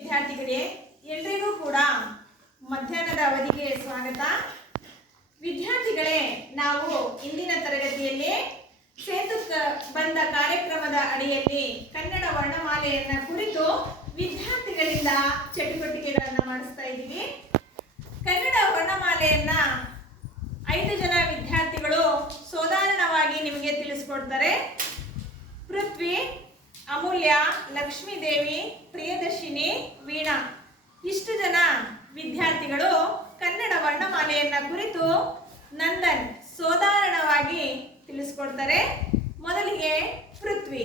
ವಿದ್ಯಾರ್ಥಿಗಳೇ, ಎಲ್ರಿಗೂ ಕೂಡ ಮಧ್ಯಾಹ್ನದ ಅವಧಿಗೆ ಸ್ವಾಗತ. ವಿದ್ಯಾರ್ಥಿಗಳೇ, ನಾವು ಇಂದಿನ ತರಗತಿಯಲ್ಲಿ ಸೇತು ಬಂದ ಕಾರ್ಯಕ್ರಮದ ಅಡಿಯಲ್ಲಿ ಕನ್ನಡ ವರ್ಣಮಾಲೆಯನ್ನ ಕುರಿತು ವಿದ್ಯಾರ್ಥಿಗಳಿಂದ ಚಟುವಟಿಕೆಗಳನ್ನು ಮಾಡಿಸ್ತಾ ಇದ್ದೀವಿ. ಕನ್ನಡ ವರ್ಣಮಾಲೆಯನ್ನ 5 ಜನ ವಿದ್ಯಾರ್ಥಿಗಳು ಸಾಧಾರಣವಾಗಿ ನಿಮಗೆ ತಿಳಿಸ್ಕೊಡ್ತಾರೆ. ಪೃಥ್ವಿ, ಅಮೂಲ್ಯ, ಲಕ್ಷ್ಮೀದೇವಿ, ಪ್ರಿಯದರ್ಶಿನಿ, ವೀಣಾ ಇಷ್ಟು ಜನ ವಿದ್ಯಾರ್ಥಿಗಳು ಕನ್ನಡ ವರ್ಣಮಾಲೆಯನ್ನ ಕುರಿತು ನಂದನ್ ಸಾಧಾರಣವಾಗಿ ತಿಳಿಸ್ಕೊಡ್ತಾರೆ. ಮೊದಲಿಗೆ ಪೃಥ್ವಿ.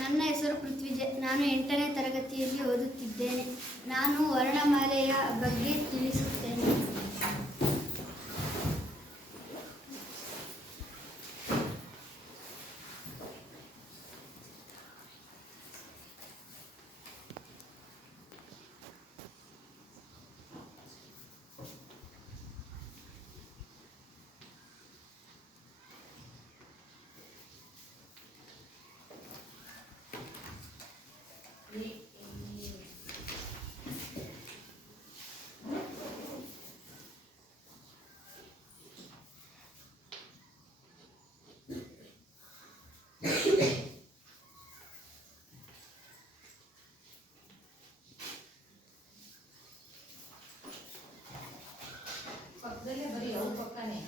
ನನ್ನ ಹೆಸರು ಪೃಥ್ವಿಜೆ. ನಾನು 8ನೇ ತರಗತಿಯಲ್ಲಿ ಓದುತ್ತಿದ್ದೇನೆ. ನಾನು ವರ್ಣಮಾಲೆಯ ಬಗ್ಗೆ ತಿಳಿಸುತ್ತೇನೆ. ಪಕ್ಕದಲ್ಲೇ ಬರೀ ಅವ್ರ ಪಕ್ಕನೇ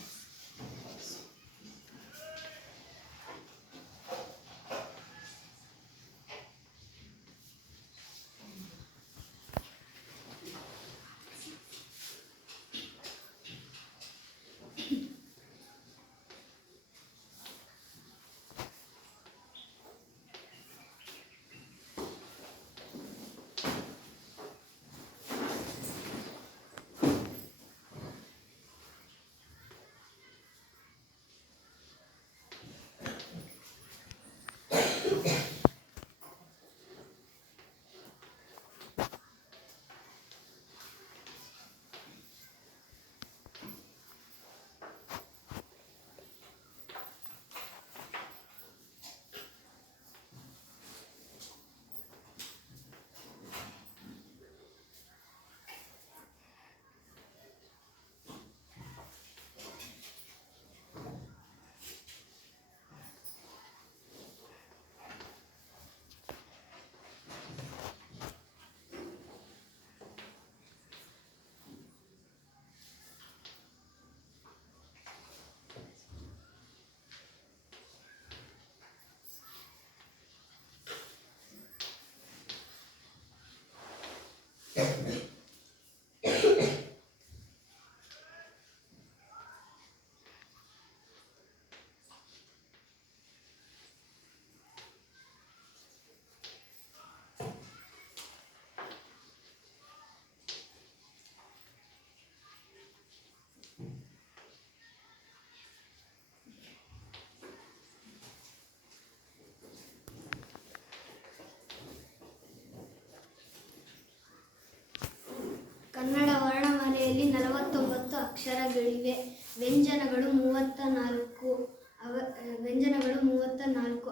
ಕನ್ನಡ ವರ್ಣಮಾಲೆಯಲ್ಲಿ 49 ಅಕ್ಷರಗಳಿವೆ. ವ್ಯಂಜನಗಳು 34,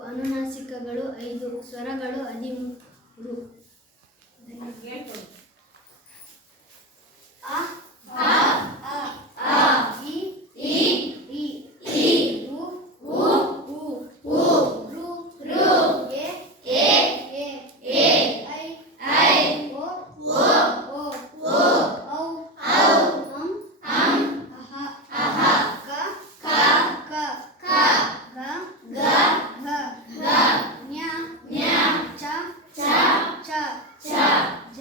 ಅನುನಾಸಿಕಗಳು 5, ಸ್ವರಗಳು 13. ಅ, ಆ, ಆ, ಇ, ಈ, ಉ, ಊ, ರು, ಎ, ಐ, ಓ, ಔ, ಅಹ, ಕ, ಗ, ಜ್ಞ, ಚ, ಛ, ಜ,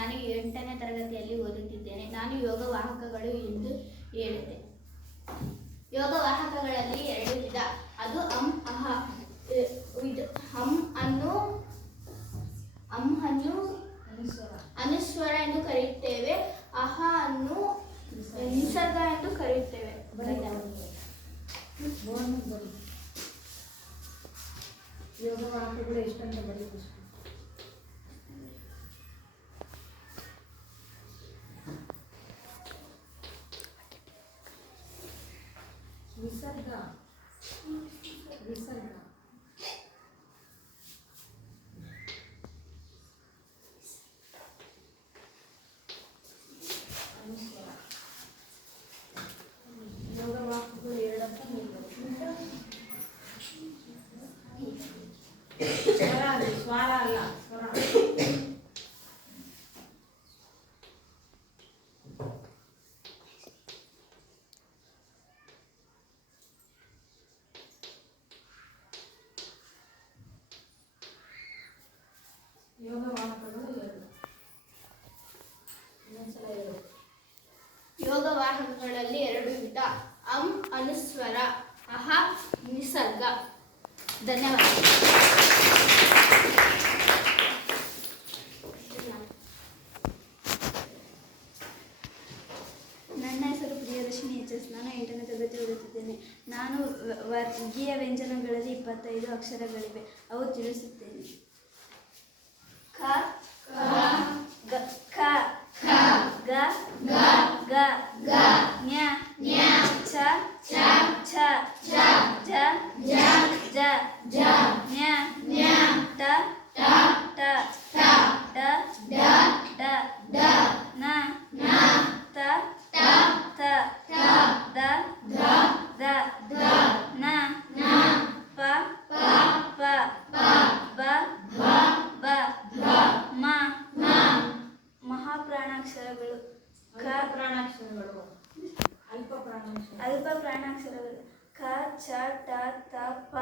ನಾನು 8ನೇ ತರಗತಿಯಲ್ಲಿ ಓದುತ್ತಿದ್ದೇನೆ. ನಾನು ಯೋಗವಾಹಕಗಳು ಎಂದು ಹೇಳಿದೆ. ಯೋಗವಾಹಕಗಳಲ್ಲಿ 2 ವಿಧ. ಅದು ಅಹ. ಅನ್ನು ಅನುಸ್ವರ ಎಂದು ಕರೆಯುತ್ತೇವೆ. ಅಹ ಅನ್ನು ನಿಸರ್ಗ ಎಂದು ಕರೆಯುತ್ತೇವೆ. ಯೋಗವಾಹಕಗಳು ಎಷ್ಟಂತ ಬರೀಬೇಕು? ವಿಸರ್ಗ ಯೋಗವಾಹಕಗಳು 2 ಅಂತ ಸ್ವರ ಅದು ಸ್ವರ ಅಲ್ಲ ಸ್ವರ. ಯೋಗವಾಹಕಗಳಲ್ಲಿ 2 ವಿಧ. ಅನುಸ್ವರ, ಅಹ ನಿಸರ್ಗ. ಧನ್ಯವಾದ. ನನ್ನ ಹೆಸರು ಪ್ರಿಯದರ್ಶಿನಿ ಎಚ್. ನಾನು 8ನೇ ತರಗತಿ ಓದುತ್ತಿದ್ದೇನೆ. ನಾನು ವರ್ಗೀಯ ವ್ಯಂಜನಗಳಲ್ಲಿ 25 ಅಕ್ಷರಗಳಿವೆ. ಅವು ತಿಳಿಸುತ್ತೇನೆ. ಕ ಗ ಗ ಗ ಜ್ಞ ಛ ಛ ಜ ಜ್ಞ ಟ ಡ ನ ತ ದ ನ ಪ ಬ ಮ ಮಹಾಪ್ರಾಣಾಕ್ಷರಗಳು. ಪ್ರಾಣಾಕ್ಷರಗಳು ಅಲ್ಪ ಪ್ರಾಣಾಕ್ಷರಗಳು. ಕ ಛ ಟ ತ ಪ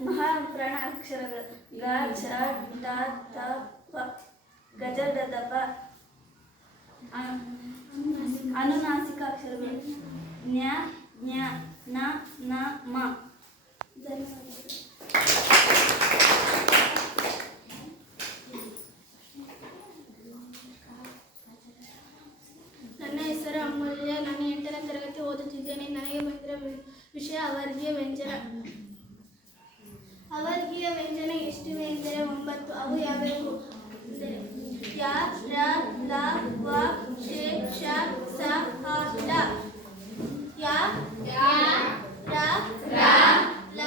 ಮಹಾಪ್ರಾಣಾಕ್ಷರಗಳು. ಗ ಛ ಟ ತ ಪ ಗಜಡದ ಪ. ಅನುನಾಸಿಕ ಅಕ್ಷರಗಳು. ಜ್ಞ ಜ್ಞ ನ ನ ಮ. ನನ್ನ ಹೆಸರು ಅಮೂಲ್ಯ. ನಾನು 8ನೇ ತರಗತಿ ಓದುತ್ತಿದ್ದೇನೆ. ನನಗೆ ಬಂದಿರುವ ವಿಷಯ ಅವರ್ಗೀಯ ವ್ಯಂಜನ. ಅವರ್ಗೀಯ ವ್ಯಂಜನ ಎಷ್ಟಿವೆ ಎಂದರೆ 9. ಅವು ಯಾವ್ಯಾವು ಅಂದರೆ ಯ, ರ, ಲ, ವ, ಶೇ, ಶ, ಸ, ಹ, ಡ. ಯ, ರ, ಲ,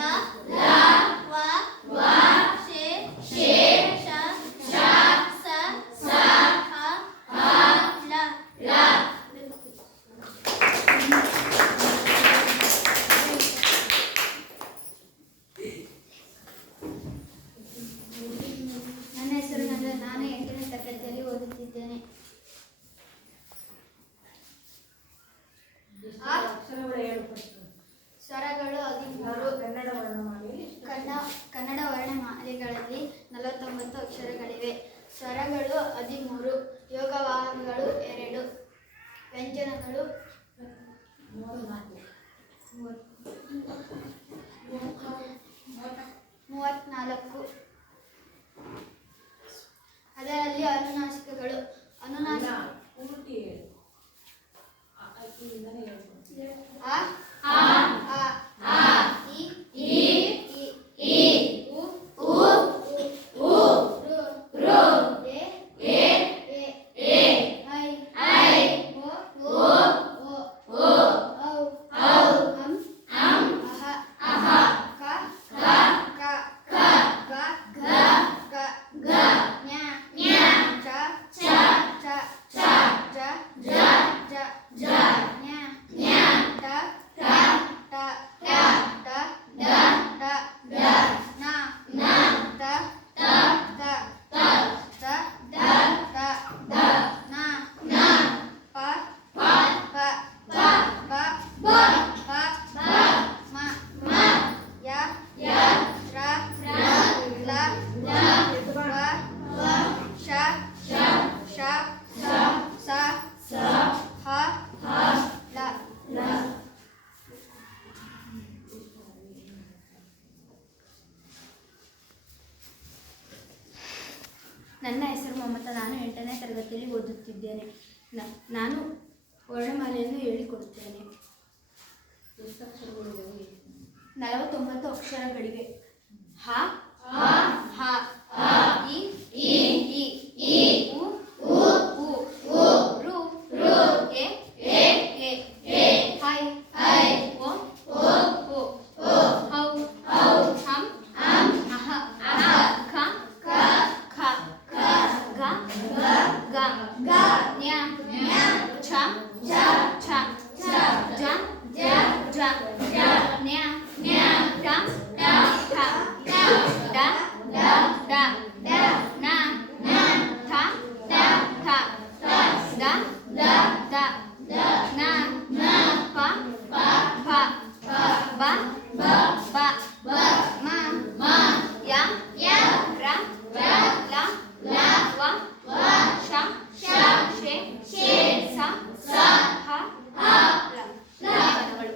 ವ, ಶೇ, ಶ, ಸ, ಹ, ಲ. ನನ್ನ ಹೆಸರು ನಾನು 8ನೇ ತರಗತಿಯಲ್ಲಿ ಓದುತ್ತಿದ್ದೇನೆ. ಅಕ್ಷರಗಳು 7. ಸ್ವರಗಳು 13. ಕನ್ನಡ ವರ್ಣಮಾಲೆಗಳಲ್ಲಿ 49 ಅಕ್ಷರಗಳಿವೆ. ಸ್ವರಗಳು 13. ಯೋಗವಾಹಕಗಳು 2. ವ್ಯಂಜನಗಳು 34. ಅದರಲ್ಲಿ ಅನುನಾಸಿಕಗಳು. ಪೂರ್ತಿ ಅ ಆ ಇ ಈ ಉ ರು ಎ ಐ ಓ ಔ ಅಂ ಓದುತ್ತಿದ್ದೇನೆ. ನಾನು ವರ್ಣಮಾಲೆಯನ್ನು ಹೇಳಿಕೊಡುತ್ತೇನೆ. 49 ಅಕ್ಷರಗಳಿವೆ. ಹ ಹ ಇ ಉ ರು ಎ ಹೈ ಓ ಹೌ ಹಂ ಅಹ ಖ ಖ ಗ ಜ್ಞ ಛ ಛ ಜ ಜ್ಞ ಟ ಠ ಡ ಡ ನ ಥ ಥ ದ ದ ನ ಪ ಫ ಬ ಮ ಯ ರ ಲ ವ ಶ ಶೆ ಸ ಹ ಲ. ಧನ್ಯವಾದಗಳು.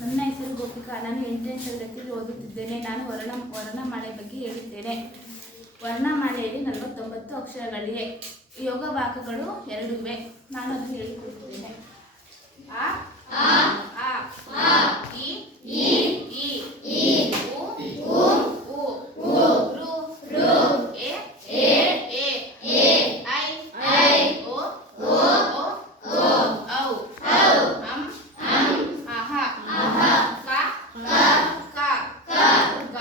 ನನ್ನ ಹೆಸರು ಗೋಪಿಕಾ. ನಾನು 8ನೇ ತರಗತಿಯಲ್ಲಿ ಓದುತ್ತಿದ್ದೇನೆ. ನಾನು ವರ್ಣಮಾಲೆ ಬಗ್ಗೆ ಹೇಳುತ್ತೇನೆ. ವರ್ಣಮಾಲೆಯಲ್ಲಿ 49 ಅಕ್ಷರಗಳಿವೆ. ಯೋಗ ವಾಕ್ಯಗಳು 2 ಇವೆ. ನಾನು ಅದನ್ನು ಹೇಳಿಕೊಡುತ್ತೇನೆ. ಅ ಇ ಉ ರು ಎ ಐ ಓ ಔ ಹಂ ಅಹ ಕ ಗ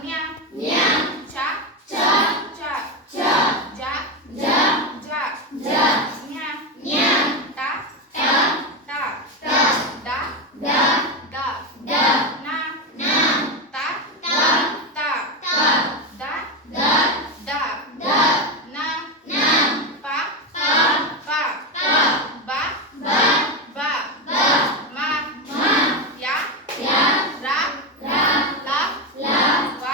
ಜ್ಞ ಛ ಛ ಜ ಜ್ಞ ಟ ಡ ನ ತ ದ ನ ಪ ಬ ಮ ಯ ರ ಲ ವ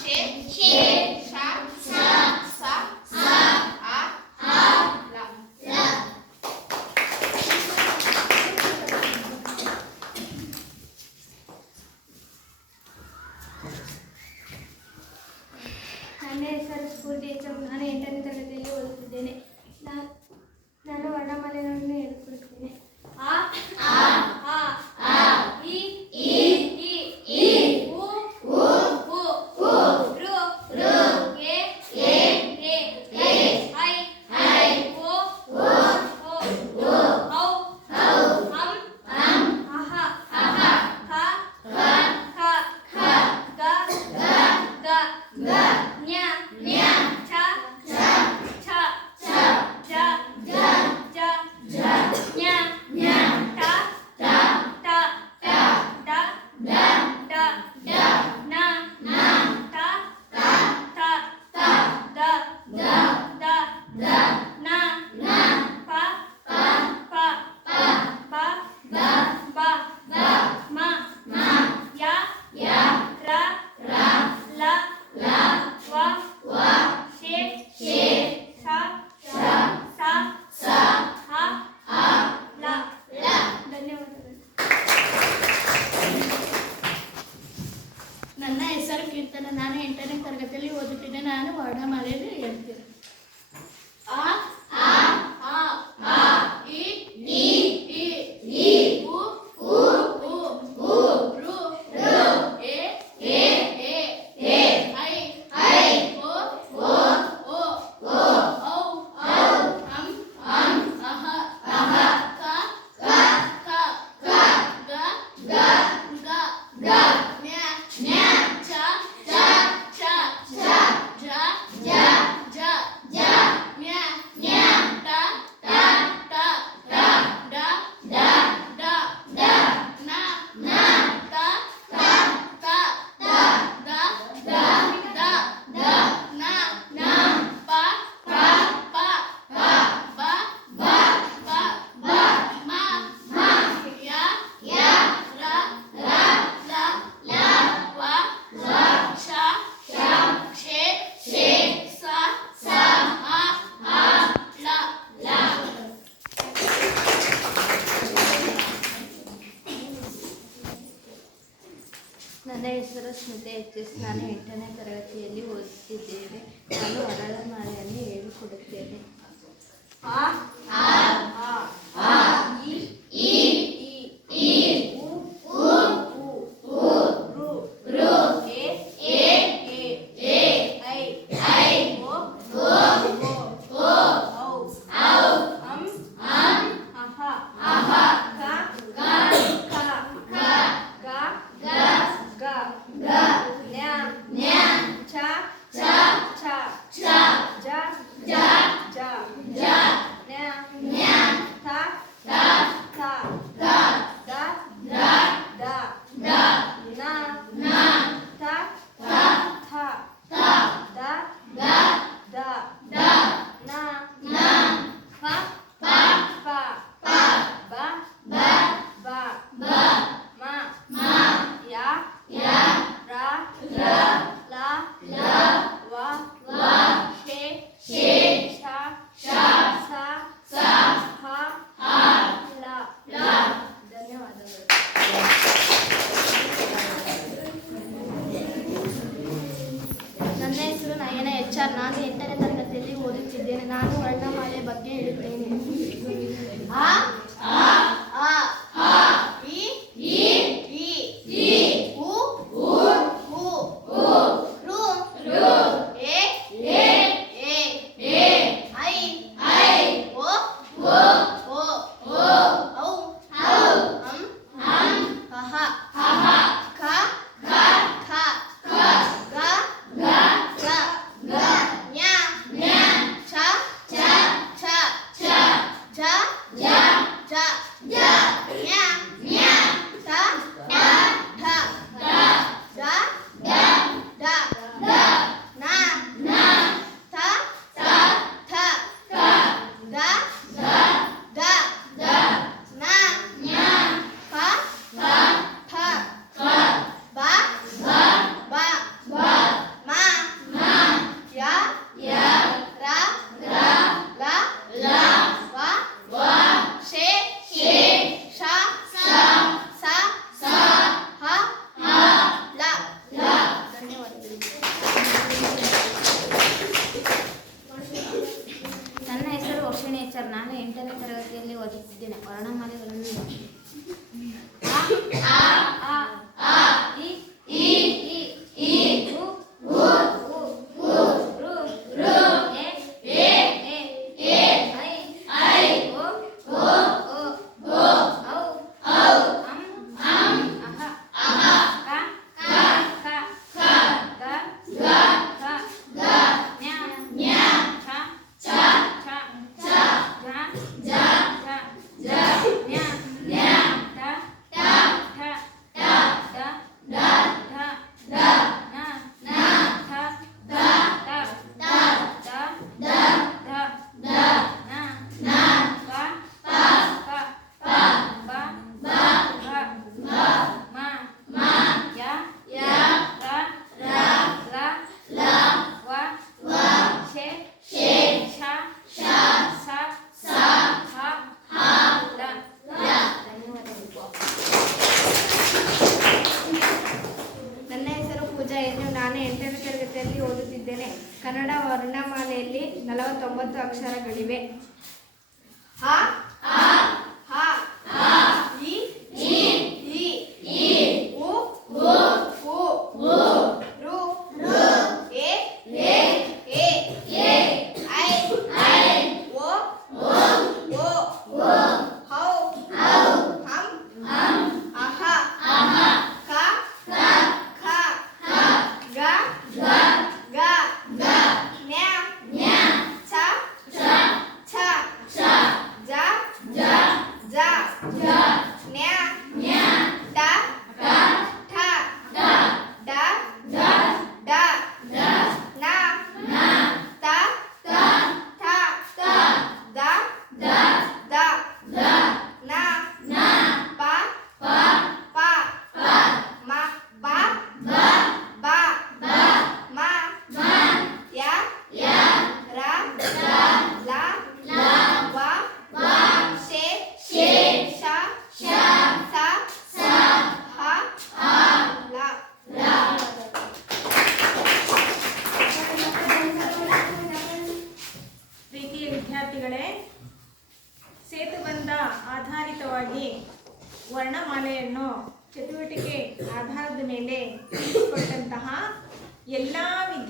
ಶೆ ಶ ಸ ಆ ಲ. ನನ್ನ ಹೆಸರು ಸ್ಫೂರ್ತಿ ಎಚ್.ಎಂ. ನಾನು 8ನೇ ತರಗತಿಯಲ್ಲಿ ಓದುತ್ತಿದ್ದೇನೆ. ನಾನು ವರ್ಣಮಾಲೆಯನ್ನು ಹೇಳಿಕೊಡುತ್ತೇನೆ. ಆ ಇ ಉ ರು ಎ ಐ ಓ ಔ ಹಂ ಅಹ ಖ ಗ ಜ್ಞ ಛ ಛ ಜ ಜ್ಞ ಟ ಡ ನ ಥ ದ ನ ಪ ಬ ಮ ಯ ರ ಲ ವ ಶೆ ಸ ಹ ಲ. ಧನ್ಯವಾದಗಳು. ನನ್ನ ಹೆಸರು ಕೀರ್ತನ. ನಾನು 8ನೇ ತರಗತಿಯಲ್ಲಿ ಓದುತ್ತಿದ್ದೆ. ನಾನು ವರ್ಣಮಾಲೆಯಲ್ಲಿ ಹೇಳ್ತೇನೆ. ಆ ಇ ಉ ರು ಎ ಐ ಓ ಔ ಹಂ ಅಹ ಕ ಗ ಜ್ಞ ಛ ಛ ಜ ತರಗತಿಯಲ್ಲಿ ಓದುತ್ತಿದ್ದೇನೆ. ನಾನು ವರ್ಣಮಾಲೆಯನ್ನು ಹೇಳಿಕೊಡುತ್ತೇನೆ. ನನ್ನ ಹೆಸರು ನಯನ HR. ನಾನು 8ನೇ ತರಗತಿಯಲ್ಲಿ ಓದುತ್ತಿದ್ದೇನೆ. ನಾನು ವರ್ಣಮಾಲೆ ಬಗ್ಗೆ ಹೇಳುತ್ತೇನೆ. ಆ ಆ ಆ ಆ ಇ ಈ ಈ ಈ ಉ ಉ ಉ ಉ ರು ರು ಎ ಎ ಎ ಎ ಐ ಐ ಓ ಓ ಓ ಓ ಔ ಔ ಅಂ ಅಹ ಅಹ ಕ ಕ ಖ ಕ ಗ ಗ ಗ ಗ ಞ ಞ ಛ ಛ ಛ ಛ ಝ ಝ ಝ ಝ ಞ ಞ ಥ ಥ ಥ ಧ ಧ ಧ ಧ ಧ ನ ನ ಥ ಥ ಥ ಥ ದ ದ ದ ದ ನ ಞ ಫ ಫ ಫ ಫ ಬ ಬ ಬ ಬ ಮ ಮ ಯ ಯ ರ ರ ಲ ಲ ವ ವ ಶೇ ಶೇ ಶ ಸ ಸ ಸ ಹ ಹ ಲ ಲ. ಧನ್ಯವಾದಗಳು. ನನ್ನ ಹೆಸರು ವರ್ಷಿಣಿ HR. ನಾನು 8ನೇ ತರಗತಿಯಲ್ಲಿ ಓದುತ್ತಿದ್ದೇನೆ. ವರ್ಣಮಾಲೆಗಳನ್ನು ಆ ಆ ಆ ಆ ಇ ಈ ಈ ಈ ಉ ಉ ಉ ಉ ರು ರು ಎ ಎ ಎ ಎ ಐ ಐ ಓ ಓ ಓ ಓ ಔ ಔ ಅಂ ಅಹ ಅಹ ಕ ಕ ಖ ಖ ಗ ಗ ಘ ಗ ಞ ಞ ಛ ಛ ಛ ಛ ಝ ಝ ಝ ಝ ಞ ಞ ಥ ಥ ಥ ಥ ದ ದ ಧ ದ ನ ನ ಥ ಥ ಥ ಥ ದ ದ ಧ ದ ನ ನ ಪ ಪ ಪ ಪ ಬ ಬ ಭ ಭ ಮ ಮ ಯ ಯ ರ ರ ಲ ಲ ವ ವ ಶೇ ಶೇ ಶ ಶ ಸ ಸ ಹ ಹ ಲ ಲ. ಧನ್ಯವಾದಗಳು. ನನ್ನ ಹೆಸರು ಪೂಜಾ ಎಂದು. ನಾನು 8ನೇ ತರಗತಿಯಲ್ಲಿ ಓದುತ್ತಿದ್ದೇನೆ. ಕನ್ನಡ ವರ್ಣಮಾಲೆಯಲ್ಲಿ 49 ಅಕ್ಷರಗಳಿವೆ. ಹ ಆ ಹ ಆ ಇ ಈ ಈ ಈ ಉ ಉ ಉ ಉ ರು ರು ಎ ಎ ಎ ಎ ಐ ಐ ಓ ಓ ಓ ಓ ಹೌ ಹೌ ಹಂ ಅಹ ಅಹ ಕ ಕ ಖ ಖ ಗ ಗ ಗ ಗ ಞ ಞ ಛ ಛ ಛ ಝ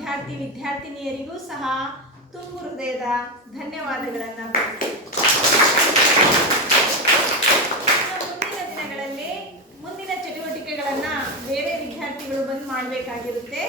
ವಿದ್ಯಾರ್ಥಿನಿಯರಿಗೂ ಸಹ ತುಂಬು ಹೃದಯದ ಧನ್ಯವಾದಗಳನ್ನು. ಮುಂದಿನ ದಿನಗಳಲ್ಲಿ ಮುಂದಿನ ಚಟುವಟಿಕೆಗಳನ್ನು ಬೇರೆ ವಿದ್ಯಾರ್ಥಿಗಳು ಬಂದು ಮಾಡಬೇಕಾಗಿರುತ್ತೆ.